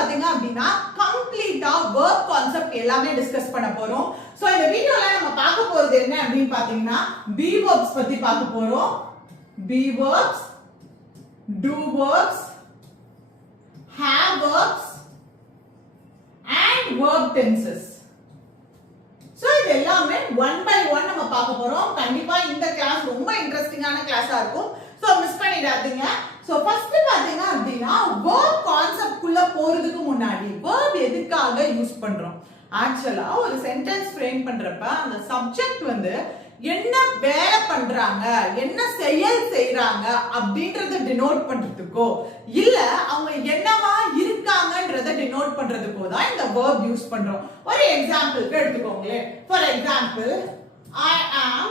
பாத்தீங்க அப்படின்னா கம்ப்ளீட்டா verb கான்செப்ட் எல்லாமே டிஸ்கஸ் பண்ண போறோம். சோ இந்த வீடியோல நம்ம பார்க்க போறது என்ன அப்படின்னு பாத்தீங்கன்னா be verbs பத்தி பார்க்க போறோம். be verbs, do verbs, have verbs and verb tenses. So இது எல்லாமே ஒன் பை ஒன் நம்ம பார்க்க போறோம். கண்டிப்பா இந்த கிளாஸ் ரொம்ப இன்ட்ரஸ்டிங்கான கிளாஸா இருக்கும். சோ மிஸ் பண்ணிடாதீங்க. சோ ஃபர்ஸ்ட் பாத்தீங்க அப்படினா verb கான்செப்ட் குள்ள போறதுக்கு முன்னாடி verb எதுக்காக யூஸ் பண்றோம்? ஆக்சுவலா ஒரு சென்டென்ஸ் ஃப்ரேம் பண்றப்ப அந்த சப்ஜெக்ட் வந்து என்ன வேலை பண்றாங்க, என்ன செயல் செய்றாங்க அப்படின்றத டினோட் பண்றதுக்கோ இல்ல அவங்க என்னவா இருக்காங்கன்றத டினோட் பண்றதுக்கோ தான் இந்த verb யூஸ் பண்றோம். ஒரு எக்ஸாம்பிளுக்கு எடுத்துக்கோங்களே. For example, I am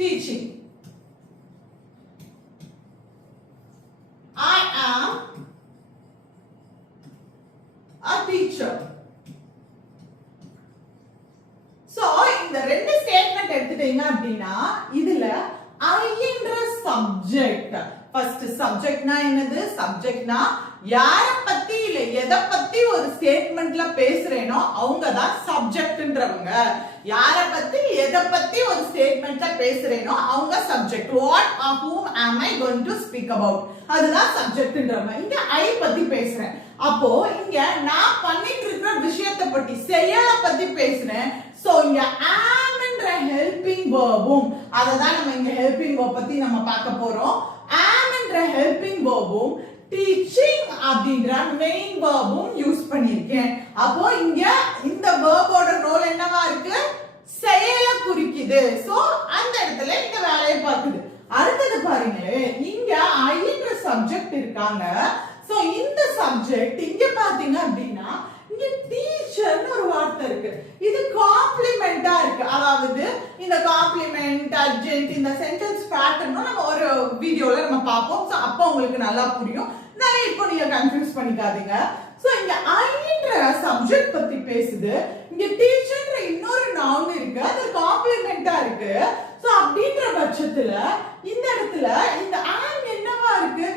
teaching. I am a teacher. So இந்த ரெண்டு ஸ்டேட்மென்ட் எடுத்துட்டீங்க அப்படினா இதுல I என்ற சப்ஜெக்ட், ஃபர்ஸ்ட் சப்ஜெக்ட்னா என்னது? சப்ஜெக்ட்னா யார பத்தி இல்ல எதை பத்தி ஒரு ஸ்டேட்மென்ட்ல பேசுறேனோ அவங்க தான் சப்ஜெக்ட்ன்றவங்க. யார பத்தி எதை பத்தி ஒரு ஸ்டேட்மென்ட்ல பேசுறேனோ அவங்க subject. What or whom am I going to speak about? அதுதான் சப்ஜெக்ட்ன்றவங்க. இங்க I பத்தி பேசுறேன். அப்போ இங்க நான் பண்ணிட்டு இருக்கிற விஷயத்தை பத்தி செயலை பத்தி பேசுறேன். சோ இங்க am என்ற ஹெல்பிங் வெர்பும் அததான் நம்ம இங்க ஹெல்பிங் வெர்ப் பத்தி நம்ம பார்க்க போறோம். am என்ற ஹெல்பிங் வெர்பும் டீச்சிங் அப்படிங்கற மெயின் வெர்பும் யூஸ் பண்ணிருக்கேன். அப்போ இங்க இந்த வெர்போட ரோல் என்னவா இருக்கு? செயலை குறிக்குது. சோ அந்த இடத்துல இந்த வேலையை பார்க்குது. அடுத்தது பாருங்களே, இங்க I என்ற சப்ஜெக்ட் இருக்காங்க. சோ இந்த சப்ஜெக்ட் இங்க பாத்தீங்க அப்படின்னா இங்க டீச்சர்னு ஒரு வார்த்தை இருக்கு. இது காம்ப்ளிமெண்டா இருக்கு. அதாவது இந்த காம்ப்ளிமெண்ட், அட்ஜென்ட், இந்த சென்டென்ஸ் பேட்டர்ன் நம்ம ஒரு வீடியோல நம்ம பார்ப்போம். சோ அப்ப உங்களுக்கு நல்லா புரியும். நிறைய இப்போ நீங்க கன்ஃபியூஸ் பண்ணிக்காதீங்க. சோ இங்க I என்ற சப்ஜெக்ட் பத்தி பேசுது. இங்க டீச்சர்ன்ற இன்னொரு நவுன் இருக்கு. அது காம்ப்ளிமெண்டா இருக்கு. சோ அப்படின்ற பட்சத்துல இந்த இடத்துல இந்த am என்னவா இருக்கு?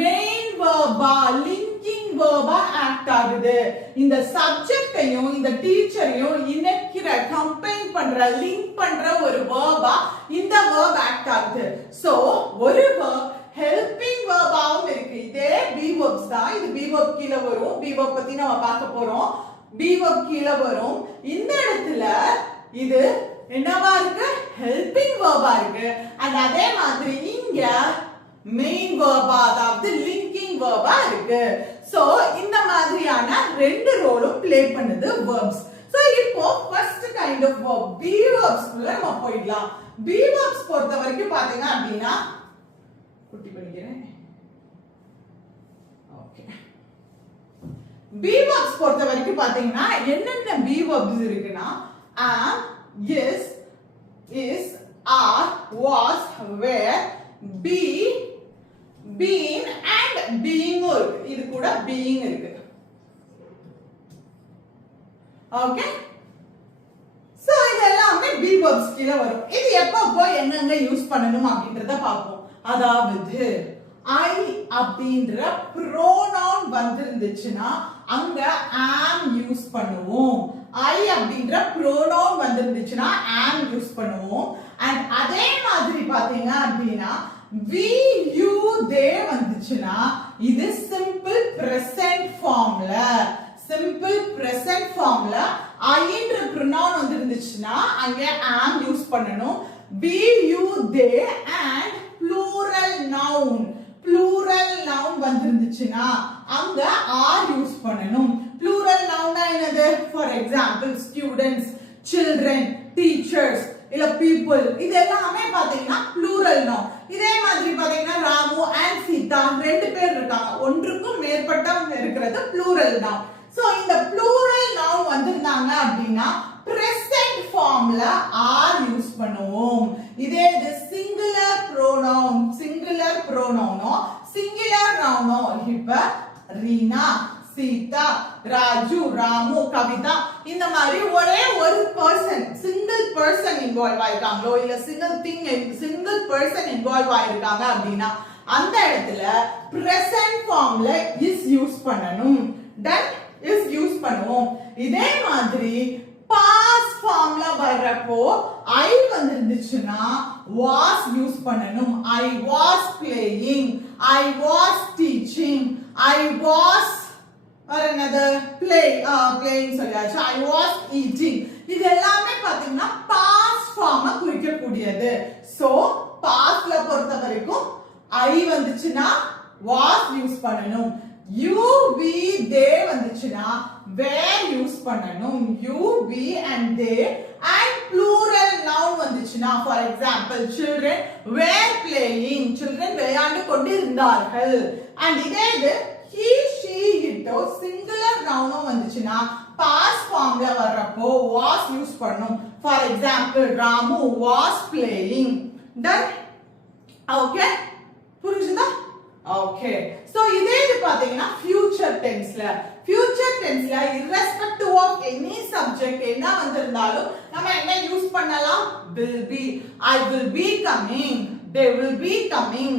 மெயின் வெர்பா, லிங்கிங் வெர்பா ஆக்ட் ஆகுது. இந்த சப்ஜெக்ட்டையும் இந்த டீச்சரையும் இணைக்கிற, கம்பைன் பண்ற, லிங்க் பண்ற ஒரு வெர்பா இந்த வெர்ப் ஆக்ட் ஆகுது. சோ ஒரு வெர்ப் ஹெல்பிங் வெர்பாவும் இருக்கு. இதே be verbs தான். இது be verb கீழ வரும். be verb பத்தி நம்ம பார்க்க போறோம். be verb கீழ வரும். இந்த இடத்துல இது என்னவா இருக்கு? ஹெல்பிங் வெர்பா இருக்கு. and அதே மாதிரி இங்க மெயின் வெர்பா, அதாவது லிங்கிங் வெர்பா இருக்கு. சோ இந்த மாதிரியான ரெண்டு ரோலும் ப்ளே பண்ணுது verbs. சோ இப்போ first kind of verb be verbs குள்ள நம்ம போயிடலாம். be verbs பொறுத்த வரைக்கும் பாத்தீங்க அப்படினா குட்டி பண்ணிக்கிறேன். ஓகே. be verbs பொறுத்த வரைக்கும் பாத்தீங்கன்னா என்னென்ன be verbs இருக்குன்னா am, is, are, was, were, be, been and being இருக்கு. இது கூட being இருக்கு. ஓகே. சோ இது எல்லாமே be verbs கீழ வரும். இது எப்போ எங்கங்க யூஸ் பண்ணனும் அப்படின்றத பாப்போம். அதாவது I அப்படின்ற pronoun வந்திருந்துச்சுனா அங்க am யூஸ் பண்ணுவோம். I அப்படின்ற pronoun வந்திருந்துச்சுனா am யூஸ் பண்ணுவோம். and அதே மாதிரி பாத்தீங்க அப்படினா we, you, they வந்துச்சுனா இது simple present formல I என்ற pronoun வந்திருந்துச்சுனா அங்க am யூஸ் பண்ணனும். we, you, they and plural noun வந்திருந்துச்சுனா அங்க are யூஸ் பண்ணனும். plural noun என்னது? for example students, children, teachers இல்ல people, இது எல்லாமே பாத்தீங்கன்னா plural noun. இதே மாதிரி பாத்தீங்கன்னா ராமு and சீதா ரெண்டு பேர் இருக்காங்க. ஒன்றுக்கும் மேற்பட்டவங்க இருக்கிறது plural noun. சோ இந்த plural noun வந்திருந்தாங்க அப்படின்னா present formல are யூஸ் பண்ணுவோம். இதே இது singular pronoun singular noun இப்ப ரீனா, சீதா, ராஜு, ராமு, கவிதா இந்த மாதிரி ஒரே ஒரு பர்சன் சிங்கிள் பர்சன் இன்வால்வ் ஆயிருக்காங்களோ இல்ல சிங்கிள் பர்சன் இன்வால்வ் ஆயிருக்காங்க அப்படின்னா அந்த இடத்துல present formல is யூஸ் பண்ணனும். done is யூஸ் பண்ணுவோம். இதே மாதிரி past formல வரப்போ I வந்திருந்துச்சுனா was யூஸ் பண்ணனும். I was playing, I was teaching, I was playing சொல்லியாச்சு. I was eating. இது எல்லாமே பாத்தீங்கன்னா past form குறிக்கக்கூடியது. So pastல பொறுத்த வரைக்கும் I வந்துச்சுனா was யூஸ் பண்ணனும். you, we, they வந்துச்சுனா were யூஸ் பண்ணனும். you, we and they and plural noun வந்துச்சுனா for example children were playing, children விளையாண்டு கொண்டிருந்தார்கள். and இதே இது he, she, it singular noun வந்துச்சுனா past formல வரப்போ was யூஸ் பண்ணனும். for example Ramu was playing. done. okay புரியுதா? okay so இதே இது பாத்தீங்கன்னா future tenseல irrespective of any subject என்ன வந்திருந்தாலும் நம்ம என்ன யூஸ் பண்ணலாம்? will be. I will be coming, they will be coming.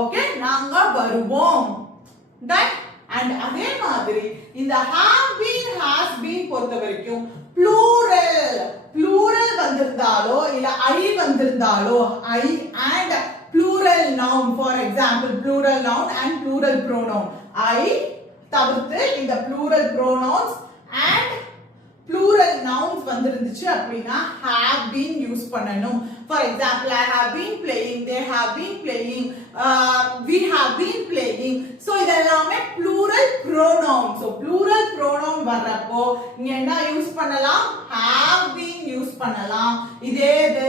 okay நாங்க வருவோம். done. and அதே மாதிரி இந்த have been has been பொறுத்த வரைக்கும் plural வந்திருந்தாலோ இல்ல I வந்திருந்தாலோ I and plural noun, for example plural noun and plural pronoun. I தவிர்த்து இந்த plural pronouns and plural nouns வந்திருந்துச்சு அப்படினா have been யூஸ் பண்ணனும். for example I have been playing, they have been playing, we have been playing. so இதெல்லாமே plural pronoun. so plural pronoun வரப்போ நீங்க என்ன use பண்ணலாம்? have been use பண்ணலாம். இதே இது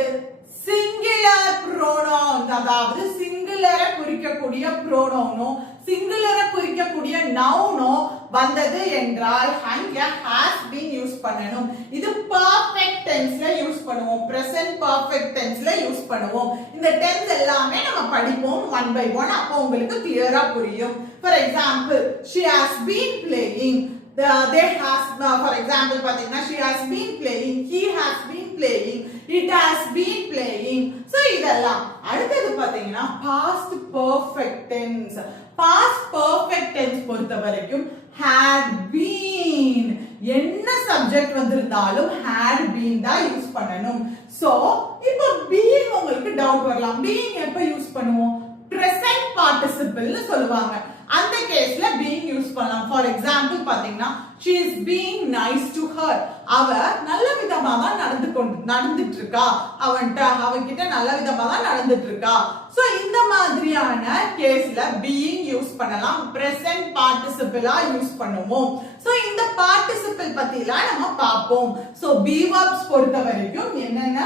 singular pronoun, அதாவது singular குறிக்கக்கூடிய pronoun singular குறிக்கக்கூடிய noun வந்தது என்றால் அங்க has been யூஸ் பண்ணனும். இது perfect tenseல யூஸ் பண்ணுவோம், present perfect tenseல யூஸ் பண்ணுவோம். இந்த tense எல்லாமே நம்ம படிப்போம் one by one. அப்போ உங்களுக்கு கிளியரா புரியும். for example she has been playing, they has for example பாத்தீங்கன்னா she has been playing, he has been playing, it has been playing. so இதெல்லாம் அடுத்து பாத்தீங்கன்னா past perfect tense. past perfect tense பொறுத்த வரைக்கும் had been என்ன subject வந்திருந்தாலும் had been தான் use பண்ணனும். so இப்போ being உங்களுக்கு டவுட் வரலாம். being எப்ப யூஸ் பண்ணுவோம்? present participle னு சொல்லுவாங்க. அந்த கேஸ்ல being யூஸ் பண்ணலாம். for example பாத்தீங்கன்னா she is being nice to her, அவ நல்ல விதமா தான் நடந்துட்டு இருக்கா, அவகிட்ட நல்ல விதமா தான் நடந்துட்டு இருக்கா. சோ இந்த மாதிரியான கேஸ்ல being யூஸ் பண்ணலாம், present participle யூஸ் பண்ணுவோம். சோ இந்த participle பத்திலாம் நம்ம பாப்போம். சோ be verbs பொறுத்த வரைக்கும் என்னென்ன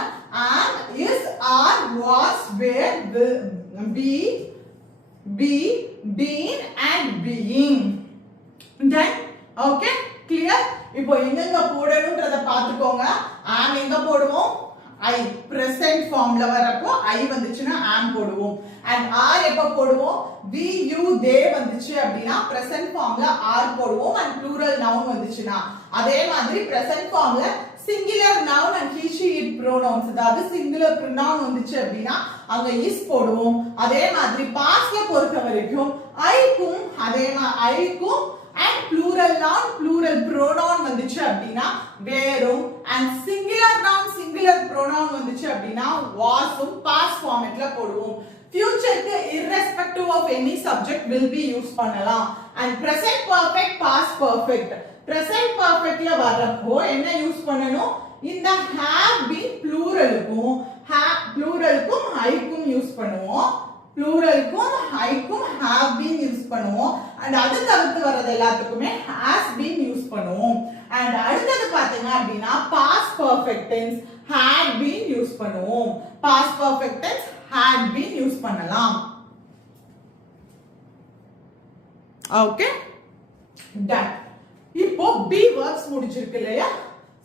am, is, are, was, were, will, be, been and being. then okay clear? இப்போ எங்க போடணும்ன்றத பாத்துக்கோங்க. am எங்க போடுவோம்? I present formல வரப்போ I வந்துச்சுனா am போடுவோம். and are எப்ப போடுவோம்? we, you, they வந்துச்சு அப்படினா present formல are போடுவோம். and plural noun வந்துச்சுனா அதே மாதிரி present formல singular noun and he, she, it pronouns, அதாவது singular pronoun வந்துச்சு அப்படினா அங்க is போடுவோம். அதே மாதிரி pastல பொறுத்த வரைக்கும் I-க்கும் அதே மாதிரி I-க்கும் and plural noun plural pronoun வந்துச்சு அப்படினா வேரும் and singular noun singular pronoun வந்துச்சு அப்படினா wasum past formatல போடுவோம். futureக்கு irrespective of any subject will be use பண்ணலாம். and present perfect past perfect present perfectல வரப்போ என்ன யூஸ் பண்ணனும்? இந்த have been pluralக்கும் I-க்கும் யூஸ் பண்ணுவோம். pluralக்கும் I-க்கும் have been யூஸ் பண்ணுவோம். and அது தவிர்த்து வரது எல்லாத்துக்குமே has been யூஸ் பண்ணுவோம். and அடுத்து பாத்தீங்க அப்படினா past perfect tense had been use பண்ணுவோம். past perfect tense had been use பண்ணலாம். okay done. இப்போ be verbs முடிச்சிருக்கு இல்லையா?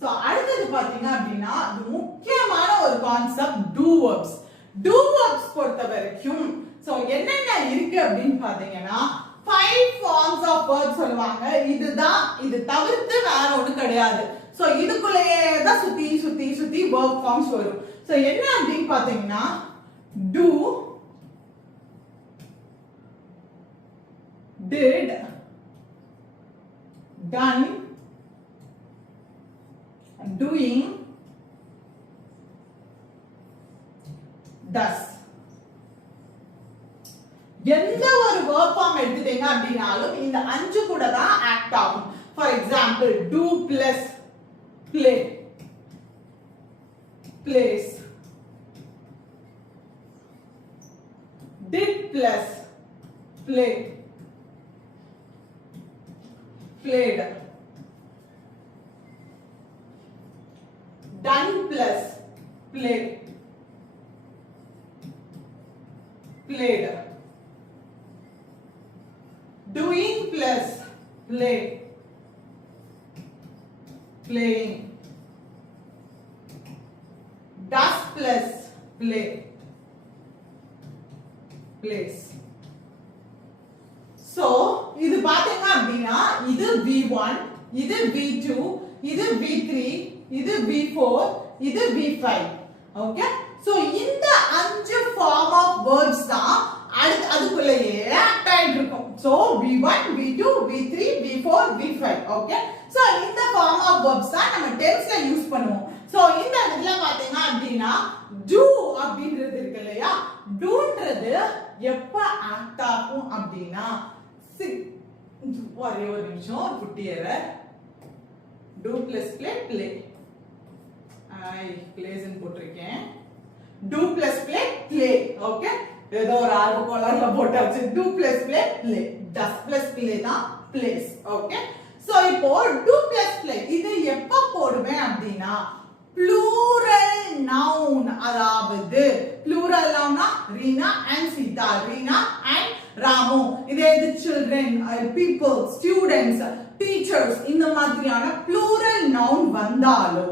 சோ அடுத்து பாத்தீங்க அப்படினா அது முக்கியமான ஒரு concept do verbs. do verbs பொறுத்த வரைக்கும் சோ என்னென்ன இருக்கு அப்படினு பாத்தீங்கன்னா 5 forms of verbs சொல்லுவாங்க. இதுதான், இது தவிர்த்து வேற ஒண்ணு கிடையாது. சோ இதுக்குள்ளேயே தான் சுத்தி verb forms வரும். சோ என்ன அப்படினு பாத்தீங்கன்னா do, did, done, doing, does. எந்த ஒரு verb form எடுத்துட்டீங்க அப்படினாலும் இந்த அஞ்சு கூட தான் ஆக்ட் ஆகும். For example, do plus play, plays. Did plus play, played. Done plus play, played. Doing plus play, playing. Does plus play, plays. So இது பாத்தீங்க அப்படினா இது V1, இது V2, இது V3, இது V4, இது V5. ஓகே, சோ இந்த அஞ்சு ஃபார்ம் ஆஃப் verbs தான் அதுக்குள்ளேயே ஆக்ட் ஆயிட்டு இருக்கும். So V1, V2, V3, V4, V5. Okay, so இந்த ஃபார்ம் ஆஃப் verbs தான் நம்ம டென்ஸ்ல யூஸ் பண்ணுவோம். சோ இந்த இடத்துல பாத்தீங்க அப்படினா do அப்படின்றது இருக்கு இல்லையா, doன்றது எப்ப ஆக்ட் ஆகும் அப்படினா ஒரே ஒரு நிமிஷம் குட்டியற do plus play, play. plays ன்னு போட்டிருக்கேன். do plus play, play. Okay, ஏதோ ஒரு ஆர்வ கோளாறுல போட்டாச்சு. do plus play, play. does plus play தான் plays. ஓகே, சோ இப்போ do plus play இது எப்ப போடுவேன் அப்படினா plural noun, அதாவது plural nounனா Reena and Sita, Reena and Ramu. இதே இது children, people, students, teachers இந்த மாதிரியான plural noun வந்தாலோ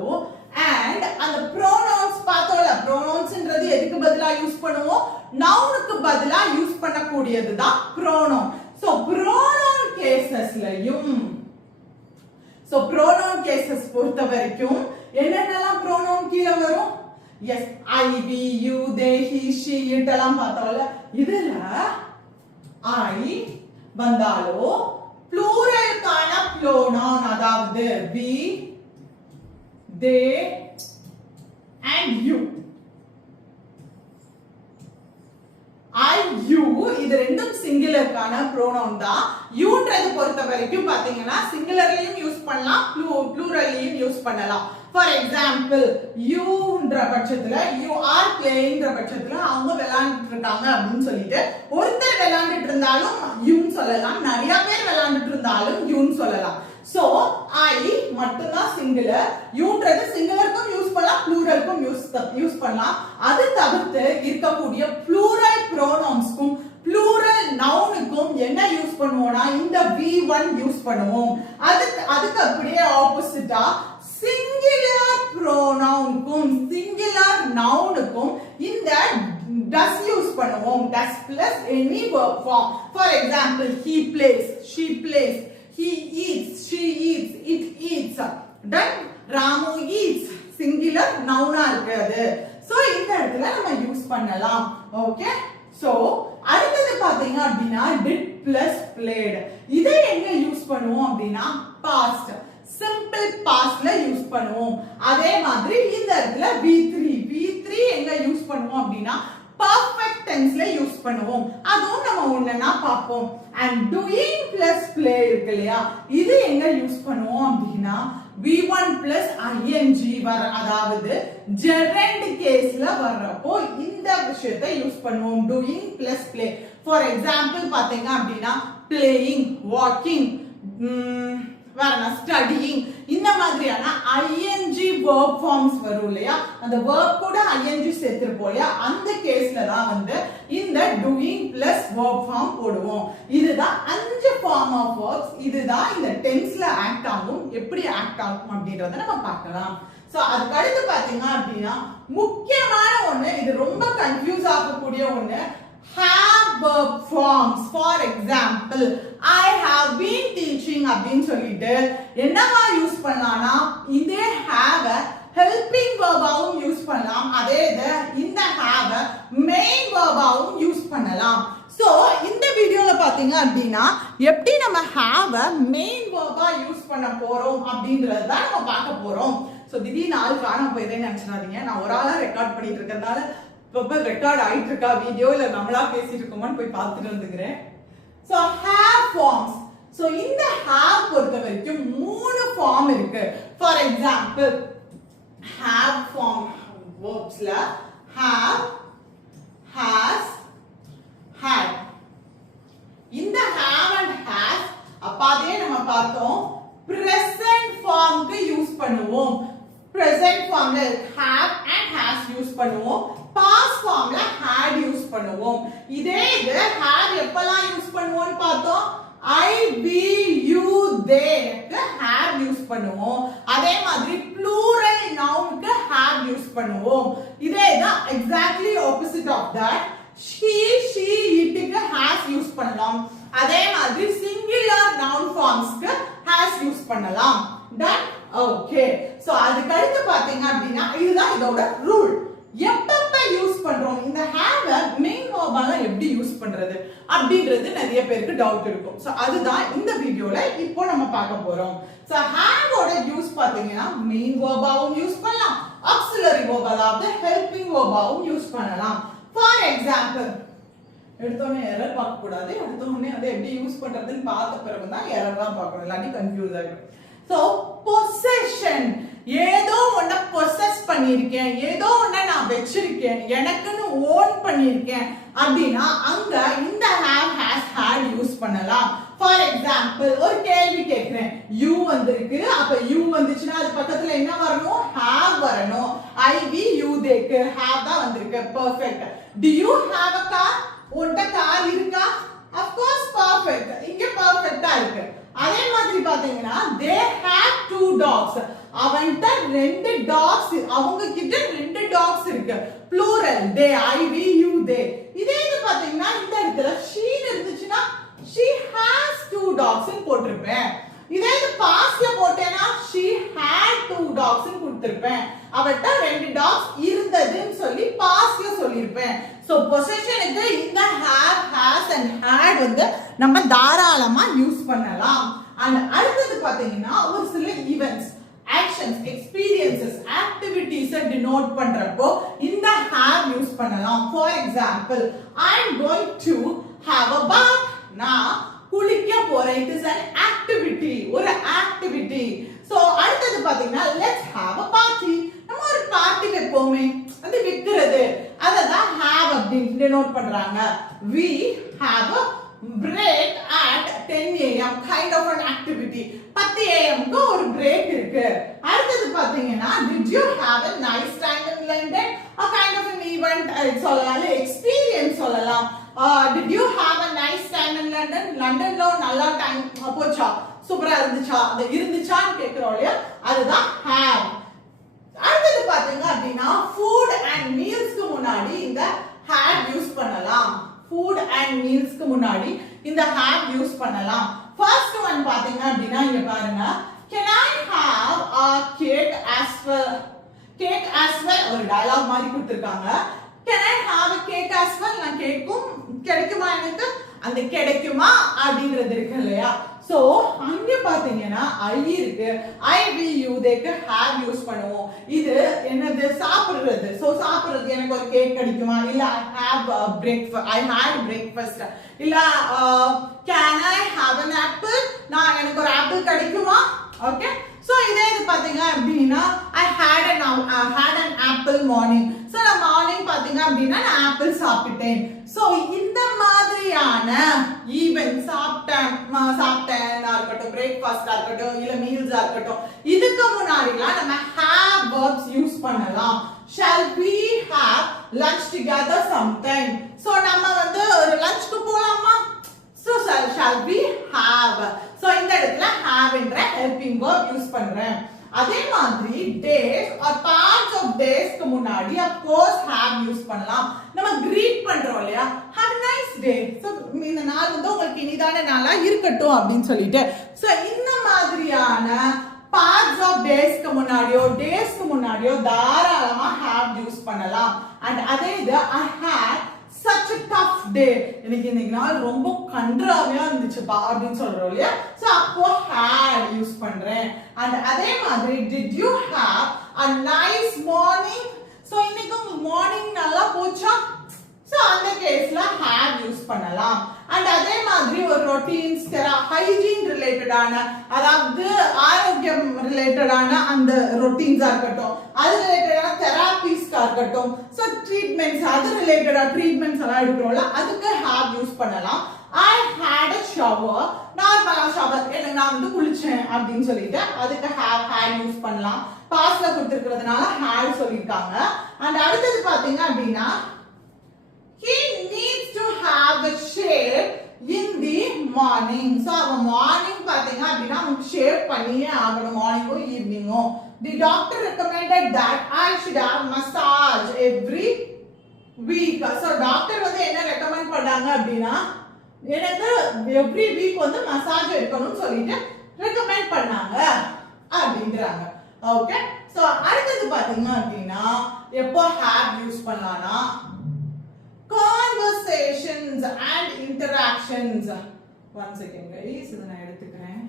and அந்த pronouns பார்த்தோம்ல, pronounsன்றது எதுக்கு பதிலா யூஸ் பண்ணுவோம், நவுனுக்கு பதிலா யூஸ் பண்ணக்கூடியது தான் pronoun. So pronoun கேசஸ்லயும் pronoun cases பொறுத்த வரைக்கும் என்னென்னலாம் pronoun கீழ வரும், S I, we, you, they, he, she, it எல்லாம் பார்த்தோம்ல, இதுல I வந்தாலோ pluralக்கான pronoun அதாவது we, they and you. I, you இது ரெண்டும் சிங்குலர்க்கான pronoun தான். யூன்றது பொறுத்த வரைக்கும் பாத்தீங்கன்னா சிங்குலர்லயும் யூஸ் பண்ணலாம், ப்ளூரல்லயும் யூஸ் பண்ணலாம். ஃபார் எக்ஸாம்பிள் யூன்ற பட்சத்துல you are playingன்ற பட்சத்துல அவங்க விளையாண்டுட்டு இருக்காங்க அப்படின்னு சொல்லிட்டு ஒருத்தர் விளையாண்டுட்டு இருந்தாலும் யூன்னு சொல்லலாம், நிறைய பேர் விளையாண்டுட்டு இருந்தாலும் யூன்னு சொல்லலாம். சோ I மட்டும் தான் சிங்குலர், யூன்றது சிங்குலருக்கும் யூஸ் பண்ணலாம், ப்ளூரலுக்கும் யூஸ் பண்ணலாம். அது தவிர்த்து இருக்கக்கூடிய ப்ளூரல் ப்ரோனவுன்ஸ்க்கும் ப்ளூரல் நவுனுக்கும் என்ன யூஸ் பண்ணுவோம்னா இந்த V1 யூஸ் பண்ணுவோம். அதுக்கு அப்படியே ஆப்போசிட்டா சிங்குலர் ப்ரோனவுனுக்கும் சிங்குலர் நவுனுக்கும் இந்த does யூஸ் பண்ணுவோம். does plus any verb form. For example, he plays, she plays, he eats, she eats, it eats. Then Ramu eats, singular noun இருக்குது. சோ இந்த இடத்துல நம்ம யூஸ் பண்ணலாம். ஓகே, சோ அடுத்து பாத்தீங்க அப்படினா did plus played இதை எங்க யூஸ் பண்ணுவோம் அப்படினா past, simple pastல யூஸ் பண்ணுவோம். அதே மாதிரி இந்த இடத்துல V3 எங்க யூஸ் பண்ணுவோம் அப்படினா perfect tenseல யூஸ் பண்ணுவோம். அதுவும் நம்ம ஒண்ணா பாப்போம். and doing plus play இருக்கு இல்லையா, இது எங்க யூஸ் பண்ணுவோம் அப்படினா V1 plus ing வர, அதாவது gerund caseல வர்றப்போ இந்த விஷயத்தை யூஸ் பண்ணுவோம், doing plus play. for example பாத்தீங்க அப்படினா playing, walking, studying இந்த மாதிரியான ing verb forms வரும் இல்லையா, அந்த verb கூட ing சேர்த்திருப்போம் இல்லையா, அந்த கேஸ்ல தான் வந்து இந்த doing plus verb form போடுவோம். இதுதான் 5 form of verbs. இதுதான் இந்த tenseல ஆக்ட் ஆகும். எப்படி ஆக்ட் ஆகும் அப்படின்றத நம்ம பார்க்கலாம். சோ அதுக்கு அடுத்து பாத்தீங்க அப்படினா முக்கியமான ஒண்ணு, இது ரொம்ப கன்ஃபியூஸ் ஆகக்கூடிய ஒண்ணு, have verb forms. for example, I have been teaching அப்படினு சொல்லிட்டு என்னவா யூஸ் பண்ணலாம்னா இதே have helping verb ஆவும் யூஸ் பண்ணலாம், அதே இந்த have main verb ஆவும் யூஸ் பண்ணலாம். சோ இந்த வீடியோல பாத்தீங்க அப்படின்னா எப்படி நம்ம have மெயின் verb-ஆ யூஸ் பண்ண போறோம் அப்படின்றத தான் நம்ம பார்க்க போறோம். சோ திடீர்னு ஆள் காணாம போயிட்டேன்னு நினைச்சிடாதீங்க. நான் ஒரு ஆளா ரெக்கார்ட் பண்ணிட்டு இருக்கறதால இப்ப ரெக்கார்ட் ஆயிட்டு இருக்கா வீடியோ இல்ல நம்மளா பேசிட்டு இருக்கோமான்னு போய் பார்த்துட்டு வந்துக்கிறேன். So have forms. சோ இந்த have பொறுத்த வரைக்கும் 3 ஃபார்ம் இருக்கு. ஃபார் எக்ஸாம்பிள் have form verbsல have, has, had. இந்த have and has அப்பாதே நம்ம பார்த்தோம் present formக்கு யூஸ் பண்ணுவோம். present formல have and has யூஸ் பண்ணுவோம். past formல had யூஸ் பண்ணுவோம். இதே இது have எப்பலாம் யூஸ் பண்ணுவோம்னு பார்த்தோம். I, we, you, they க்கு have யூஸ் பண்ணுவோம். அதே மாதிரி plural noun க்கு have யூஸ் பண்ணுவோம். இதே தான் exactly opposite of that. She, it க்கு has யூஸ் பண்ணலாம். அதே மாதிரி singular noun forms க்கு has யூஸ் பண்ணலாம். Done? Okay. So அதுக்கு அடுத்து பாத்தீங்க அப்படின்னா இதுதான் இதோட ரூல். எப்பப்ப யூஸ் பண்றோம் இந்த have மெயின் verb-ஆல எப்படி யூஸ் பண்றது அப்படின்றது நிறைய பேருக்கு டவுட் இருக்கும். சோ அதுதான் இந்த வீடியோல இப்போ நம்ம பார்க்க போறோம். சோ have ஓட யூஸ் பாத்தீங்கன்னா மெயின் verb-ஆவும் யூஸ் பண்ணலாம், auxiliary verb அதாவது helping verb-ஆவும் யூஸ் பண்ணலாம். ஃபார் எக்ஸாம்பிள் எடுத்தோனே எரர் பார்க்க கூடாது. எடுத்தோனே அதை எப்படி யூஸ் பண்றதுன்னு பார்த்த பிறகு தான் எரர் தான் பார்க்கணும், இல்லாட்டி கன்ஃபியூஸ் ஆகிடும். சோ possession, ஏதோ ஒன்ன possess பண்ணிருக்கேன், ஏதோ ஒன்ன நான் வெச்சிருக்கேன், எனக்குன்னு ஓன் பண்ணிருக்கேன் அப்படினா அங்க இந்த have, has, had யூஸ் பண்ணலாம். ஃபார் எக்ஸாம்பிள் ஒரு கேள்வி கேக்குறேன், you வந்திருக்கு, அப்ப you வந்துச்சுனா அது பக்கத்துல என்ன வரணும், have வரணும். I, we, you, they க்கு have தான் வந்திருக்கு. Perfect. Do you have a car? உன்ட கார் இருக்கா? Of course, perfect. இங்க perfect-ஆ இருக்கு. அதே மாதிரி பாத்தீங்கன்னா they have 2 dogs. அவன்ட்ட 2 dogs, அவங்க கிட்ட 2 dogs இருக்கு. plural they, I, we, you, they. இதே இது பாத்தீங்கன்னா இந்த இடத்துல she இருந்துச்சுனா she has 2 dogs ன்னு போட்டுருப்பேன். இதே இது pastல போட்டேனா she had 2 dogs ன்னு கொடுத்திருப்பேன். அவட்ட 2 dogs இருந்ததுன்னு சொல்லி pastல சொல்லிருப்பேன். சோ possessionக்கு இந்த have, has and had வந்து நம்ம தாராளமா யூஸ் பண்ணலாம். and அடுத்து பாத்தீங்கன்னா ஒரு சில events, actions, experiences, activities denote பண்றப்போ இந்த have யூஸ் பண்ணலாம். for example I am going to have a bath. நான் குளிக்க போறேன். it is an activity, ஒரு activity. சோ அடுத்து பாத்தீங்கன்னா let's have a party. நம்ம ஒரு பார்ட்டி வைப்போமே, அது வைக்கிறது, அததான் have அப்படின்னு denote பண்றாங்க. we have a break at 10 am, kind of an activity. 10 am க்கு ஒரு break இருக்கு. அடுத்து பாத்தீங்கன்னா did you have a nice time in London? a kind of an event சொல்லலாம், experience சொல்லலாம். did you have a nice time in London? லண்டன்ல நல்ல time போச்சா, சூப்பரா இருந்துச்சா, அது இருந்துச்சான்னு கேக்குறோம் இல்லையா, அதுதான் have. அடுத்து பாத்தீங்க அப்படின்னா food and mealsக்கு முன்னாடி இந்த had யூஸ் பண்ணலாம். food and mealsக்கு முன்னாடி இந்த have யூஸ் பண்ணலாம். first one பாத்தீங்க அப்படின்னா இங்க பாருங்க, can I have a cake as well? cake as well ஒரு டயலாக் மாதிரி கொடுத்திருக்காங்க. can I have a cake as well? நான் கேக்கும் கிடைக்குமா எனக்கு, அந்த கிடைக்குமா அப்படின்றது இருக்கு இல்லையா. சோ அங்க பாத்தீங்கன்னா I இருக்கு, I, we, you, they க்கு have யூஸ் பண்ணுவோம். இது என்னது, சாப்பிடுறது. சோ சாப்பிடுறது, எனக்கு ஒரு கேக் கிடைக்குமா, இல்ல I have breakfast, I had breakfast, இல்ல can I have an apple? நான் எனக்கு ஒரு ஆப்பிள் கிடைக்குமா. ஓகே, சோ இதே இது பாத்தீங்க அப்படினா I had an apple morning. So நான் மார்னிங் பாத்தீங்க அப்படினா நான் ஆப்பிள் சாப்பிட்டேன். சோ இந்த மாதிரியான ஈவென்ட் சாப்பிட்டேனா இருக்கட்டும், பிரேக்ஃபாஸ்டா இருக்கட்டும், இல்ல மீல்ஸா இருக்கட்டும், இதுக்கு முன்னாடிலாம் நம்ம have verbs யூஸ் பண்ணலாம். shall we have lunch together sometime? So நம்ம வந்து ஒரு லஞ்ச்க்கு போலாமா, so shall we have. So இந்த இடத்துல have என்ற helping verb யூஸ் பண்றேன். அதே மாதிரி days or parts of days க்கு முன்னாடி of course have யூஸ் பண்ணலாம். நம்ம greet பண்றோம் இல்லையா, have a nice day. So இந்த நாள் வந்து உங்களுக்கு இனிதான நாளா இருக்கட்டும் அப்படினு சொல்லிட்டு, சோ இந்த மாதிரியான parts of days க்கு முன்னாடியோ days க்கு முன்னாடியோ தாராளமா have யூஸ் பண்ணலாம். and அதே இது I had such a tough டே, எனக்கு இன்னைக்கு நாள் ரொம்ப கன்றாவியா இருந்துச்சுப்பா அப்படின்னு சொல்றோம் இல்லையா. சோ அப்போ had யூஸ் பண்றேன். அண்ட் அதே மாதிரி did you have a nice morning? So இன்னைக்கு உங்க மார்னிங் நல்லா போச்சா? சோ அந்த கேஸ்ல had யூஸ் பண்ணலாம். அண்ட் அதே மாதிரி ஒரு ரொட்டீன்ஸ் ஹைஜீன் ரிலேட்டடான, அதாவது ஆரோக்கியம் ரிலேட்டடான அந்த ரொட்டீன்ஸா இருக்கட்டும், அது ரிலேட்டடான தெராபிஸ்டா இருக்கட்டும், சோ ட்ரீட்மெண்ட்ஸ், அது ரிலேட்டடா ட்ரீட்மெண்ட்ஸ் எல்லாம் எடுக்கிறோம்ல, அதுக்கு have யூஸ் பண்ணலாம். I had a shower, நார்மலா ஷவர், எனக்கு நான் வந்து குளிச்சேன் அப்படின்னு சொல்லிட்டு அதுக்கு have had யூஸ் பண்ணலாம். பாஸ்ட்ல கொடுத்திருக்கிறதுனால had சொல்லிருக்காங்க. அண்ட் அடுத்தது பாத்தீங்க அப்படின்னா he needs to have a shave in the morning. So அவன் மார்னிங் பாத்தீங்க அப்படின்னா அவனுக்கு ஷேவ் பண்ணியே ஆகணும், மார்னிங்கோ ஈவினிங்கோ. The doctor recommended that I should have massage every week. So doctor வந்து என்ன ரெக்கமெண்ட் பண்ணாங்க அப்படின்னா எனக்கு எவ்ரி வீக் வந்து மசாஜ் எடுக்கணும்னு சொல்லிட்டு ரெக்கமெண்ட் பண்ணாங்க அப்படின்றாங்க. ஓகே, சோ அடுத்தது பாத்தீங்க அப்படின்னா எப்போ have யூஸ் பண்ணலாம்னா conversations and interactions. One second guys, இத நான் எடுத்துக்கிறேன்.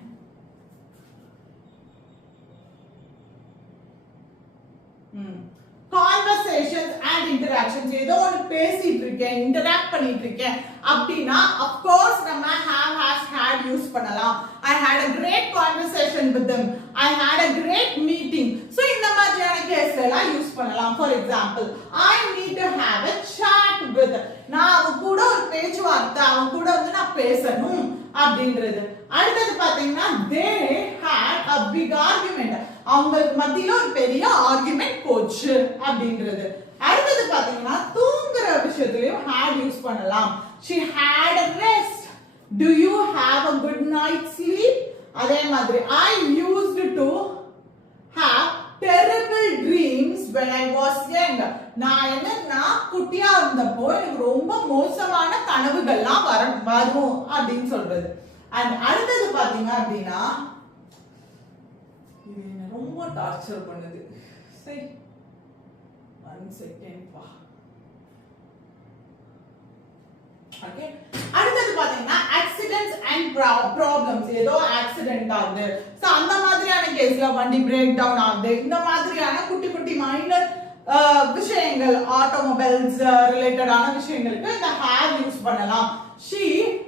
conversations and interactions, ஏதோ ஒன்னு பேசிட்டு இருக்கேன், இன்டராக்ட் பண்ணிட்டு இருக்கேன் அப்படினா of course நம்ம have has had யூஸ் பண்ணலாம். I had a great conversation with them, I had a great meeting. so இந்த மாதிரியான கேஸ்ல எல்லாம் யூஸ் பண்ணலாம். for example, I need to have a chat with, நான் அவன் கூட ஒரு பேச்சுவார்த்தை, அவன் கூட வந்து நான் பேசணும் அப்படின்றது. அடுத்தது பாத்தீங்கன்னா they had a big argument, அவங்களுக்கு மத்தியில ஒரு பெரிய ஆர்குமெண்ட் போச்சு அப்படின்றது. அடுத்தது பாத்தீங்கன்னா தூங்குற விஷயத்துலயும் had யூஸ் பண்ணலாம். she had a rest, do you have a good night sleep? அதே மாதிரி I used to have terrible dreams when I was young, நான் என்னன்னா குட்டியா இருந்தப்போ எனக்கு ரொம்ப மோசமான கனவுகள்லாம் வரும் அப்படின்னு சொல்றது. அண்ட் அடுத்தது பாத்தீங்க அப்படின்னா இது என்ன ரொம்ப டார்ச்சர் பண்ணுது. சரி, 1 செகண்ட் பா. ஓகே, அடுத்தது பாத்தீங்கன்னா ஆக்சிடென்ட்ஸ் அண்ட் ப்ராப்ளம்ஸ், ஏதோ ஆக்சிடென்ட் ஆகுது, சோ அந்த மாதிரியான கேஸ்ல வண்டி பிரேக் டவுன் ஆகுது, இந்த மாதிரியான குட்டி குட்டி மைனர் விஷயங்கள், ஆட்டோமொபைல்ஸ் ரிலேட்டடான விஷயங்களுக்கு இந்த have யூஸ் பண்ணலாம். she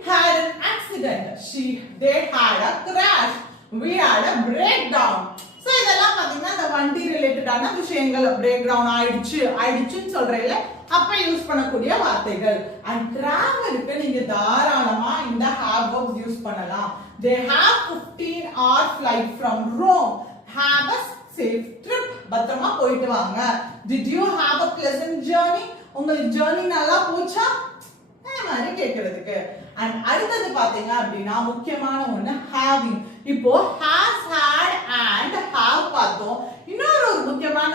had an accident, they had a crash, we had a breakdown. So இதெல்லாம் பாத்தீங்கன்னா இந்த வண்டி ரிலேட்டடான விஷயங்கள், பிரேக் டவுன் ஆயிடுச்சுன்னு சொல்றேன்ல, அப்ப யூஸ் பண்ணக்கூடிய வார்த்தைகள். அண்ட் டிராவலுக்கு நீங்க தாராளமா இந்த have verbs யூஸ் பண்ணலாம். they have 15-hour flight from Rome, have a safe trip, பத்திரமா போயிட்டு வாங்க. did you have a pleasant journey, உங்களுக்கு ஜர்னி நல்லா போச்சா மாதிரி கேக்குறதுக்கு. அண்ட் அடுத்தது பாத்தீங்க அப்படின்னா முக்கியமான ஒண்ணு having. இப்போ has had and have பார்த்தோம், இன்னொரு முக்கியமான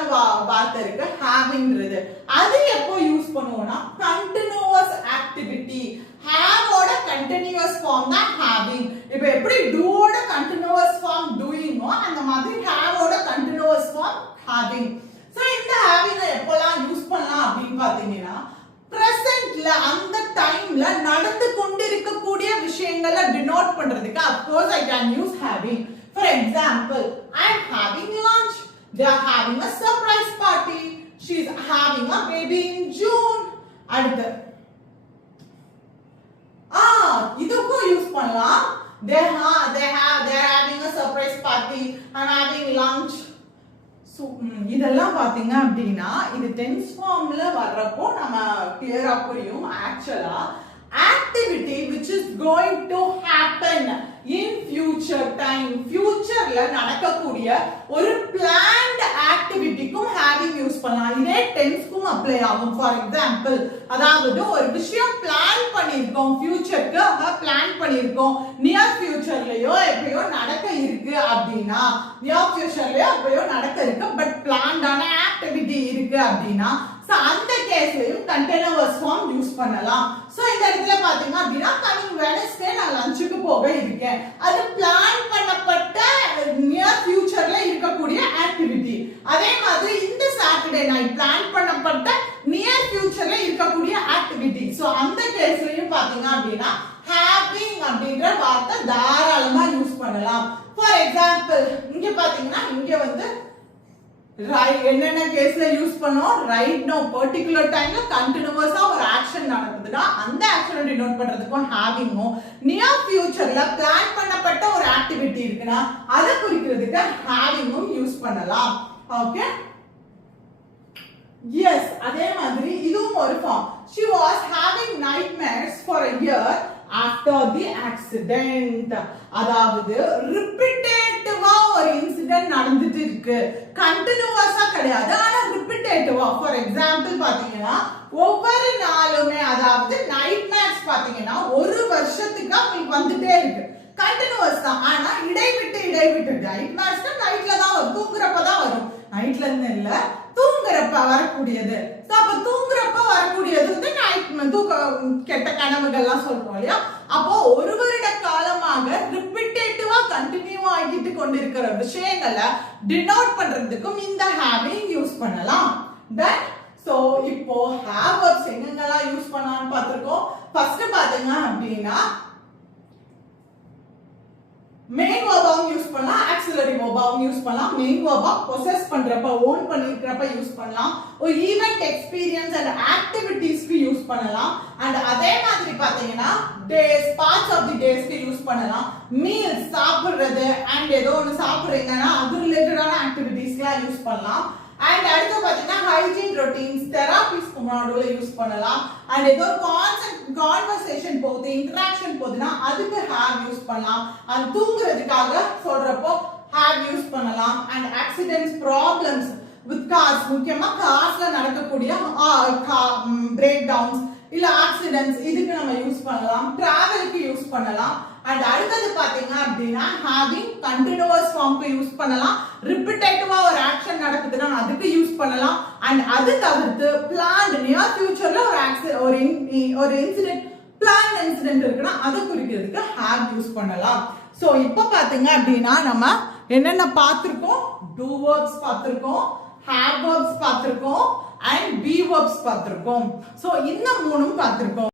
வார்த்தை இருக்கு havingன்றது. அது எப்போ யூஸ் பண்ணுவோம்னா continuous activity, have ஓட continuous form தான் having. இப்போ எப்படி do ஓட continuous form doing-ஓ அந்த மாதிரி have ஓட continuous form having. சோ இந்த having எப்போலாம் யூஸ் பண்ணலாம் அப்படின்னு பாத்தீங்கன்னா presentல அந்த டைம்ல நடந்து கொண்டிருக்கக்கூடிய விஷயங்களை denote பண்றதுக்கு of course I can use having. For example, I am having lunch, they are having a surprise party, she is having a baby in June. அடுத்து இதுக்கும் யூஸ் பண்ணலாம். they are having a surprise party, I am having lunch. So இதெல்லாம் பாத்தீங்க அப்படின்னா இது tense ஃபார்ம்ல வர்றப்போ நம்ம கிளியரா புரியும். ஆக்சுவலா activity which is going to happen in future time, futureல நடக்கக்கூடிய ஒரு planned activityக்கும் having யூஸ் பண்ணலாம். இதே டென்ஸ்க்கும் அப்ளை ஆகும். ஃபார் எக்ஸாம்பிள், அதாவது ஒரு விஷயம் பிளான் பண்ணிருக்கோம், ஃபியூச்சருக்கு பிளான் பண்ணிருக்கோம், நியர் ஃபியூச்சர்லயோ எப்பயோ நடக்க இருக்கு அப்படின்னா, நியர் ஃபியூச்சர்லயோ எப்பயோ நடக்க இருக்கு பட் பிளான்டான ஆக்டிவிட்டி இருக்கு அப்படின்னா அந்த கேஸ்லயும் கண்டினியூஸ் ஃபார்ம் யூஸ் பண்ணலாம். சோ இந்த இடத்துல பாத்தீங்க அப்படின்னா கமிங் வெட்னஸ்டே நான் லஞ்சுக்கு போக இருக்கேன், அது பிளான் பண்ணப்பட்ட நியர் ஃபியூச்சர்ல இருக்கக்கூடிய ஆக்டிவிட்டி. அதே மாதிரி இந்த சாட்டர்டே நைட் பிளான் பண்ணப்பட்ட நியர் ஃபியூச்சர்ல இருக்கக்கூடிய ஆக்டிவிட்டி. சோ அந்த கேஸ்லயும் என்னென்ன கேஸ்ல யூஸ் பண்ணோம் ரைட் நோ பர்టిక్యులர் டைம்ல கண்டினியூஸா ஒரு ஆக்ஷன் நடக்குதுன்னா அந்த ஆக்ஷனை டினோட் பண்றதுக்கும் ஹேவிங்கும் நியர் ஃபியூச்சர்ல பிளான் பண்ணப்பட்ட ஒரு ஆக்டிவிட்டி இருக்குன்னா அதை குறிக்கிறதுக்கு ஹேவிங்கும் யூஸ் பண்ணலாம் ஓகே எஸ் அதே மாதிரி இதுவும் ஒரு form she was having nightmares for a year after the accident அதாவது ரிப்பீட்டேட்டிவா ஒரு இன்சிடென்ட் நடந்துட்டு இருக்கு கண்டினியூவஸா கிடையாது ஆனா ரிப்பீட்டேட்டிவா ஃபார் எக்ஸாம்பிள் பாத்தீங்கன்னா ஒவ்வொரு நாளுமே அதாவது நைட்மேர்ஸ் பாத்தீங்கன்னா ஒரு வருஷத்துக்கு உங்களுக்கு வந்துட்டே இருக்கு கண்டினியூவஸ் தான் ஆனா இடைவிட்டு நைட்மேர்ஸ்னா நைட்ல தான் வரும் தூங்குறப்ப தான் வரும் நைட்ல இருந்து இல்ல தூங்குறப்ப வரக்கூடியது அப்ப தூங்குறப்ப வரக்கூடியது வந்து கெட்ட கனவுகள்லாம் சொல்றோம் இல்லையா அப்போ ஒரு வருட காலமாக ரிப்பீட்டேட்டிவா கண்டினியூ ஆகிட்டு கொண்டிருக்கிற விஷயங்களை டினோட் பண்றதுக்கும் இந்த ஹேவிங் யூஸ் பண்ணலாம் தென் சோ இப்போ ஹேவ் வெர்ப்ஸ் எங்கெங்கெல்லாம் யூஸ் பண்ணலாம்னு பார்த்திருக்கோம் ஃபர்ஸ்ட் பாத்தீங்க அப்படின்னா மெயின் வெர்பாவும் யூஸ் பண்ணலாம் ஆக்ஸிலரி வெர்பாவும் யூஸ் பண்ணலாம் மெயின் வெர்பா பொசஸ் பண்றப்ப ஓன் பண்ணிருக்கிறப்ப யூஸ் பண்ணலாம் ஒரு ஈவென்ட் எக்ஸ்பீரியன்ஸ் அண்ட் ஆக்டிவிட்டீஸ்க்கு யூஸ் பண்ணலாம் அண்ட் அதே மாதிரி பாத்தீங்கன்னா டேஸ் பார்ட்ஸ் ஆஃப் தி டேஸ்க்கு யூஸ் பண்ணலாம் மீல்ஸ் சாப்பிடுறது அண்ட் ஏதோ ஒன்று சாப்பிடுறீங்கன்னா அது ரிலேட்டடான ஆக்டிவிட்டீஸ்க்குலாம் யூஸ் பண்ணலாம் அண்ட் அடுத்து பாத்தீங்கன்னா ஹைஜீன் ரொட்டீன்ஸ் தெராபிஸ்க்கு நடுவுல யூஸ் பண்ணலாம் அண்ட் ஏதோ கான்வர்சேஷன் போகுது இன்டராக்ஷன் போகுதுன்னா அதுக்கு ஹேவ் யூஸ் பண்ணலாம் அண்ட் தூங்குறதுக்காக சொல்றப்போ ஹேவ் யூஸ் பண்ணலாம் and accidents problems with cars முக்கியமா கார்ஸ்ல நடக்கக்கூடிய பிரேக் டவுன்ஸ் இல்ல ஆக்சிடென்ட்ஸ் இதுக்கு நம்ம யூஸ் பண்ணலாம் டிராவலுக்கு யூஸ் பண்ணலாம் அண்ட் அடுத்தது பாத்தீங்க அப்படின்னா ஹேவிங் கண்டினியூஸ் ஃபார்ம்க்கு யூஸ் பண்ணலாம் ரிப்பீட்டேட்டிவா ஒரு ஆக்ஷன் நடக்குதுன்னா அதுக்கு யூஸ் பண்ணலாம் அண்ட் அது தவிர்த்து பிளான்ட் நியர் ஃபியூச்சர்ல ஒரு இன்சிடென்ட் பிளான் இன்சிடென்ட் இருக்குன்னா அதை குறிக்கிறதுக்கு ஹேவ் யூஸ் பண்ணலாம் சோ இப்போ பாத்தீங்க அப்படின்னா நம்ம என்னென்ன பார்த்திருக்கோம் டூ வெர்ப்ஸ் பார்த்திருக்கோம் have verbs பார்த்திருக்கோம் and be verbs பார்த்திருக்கோம் சோ இந்த மூணும் பார்த்திருக்கோம்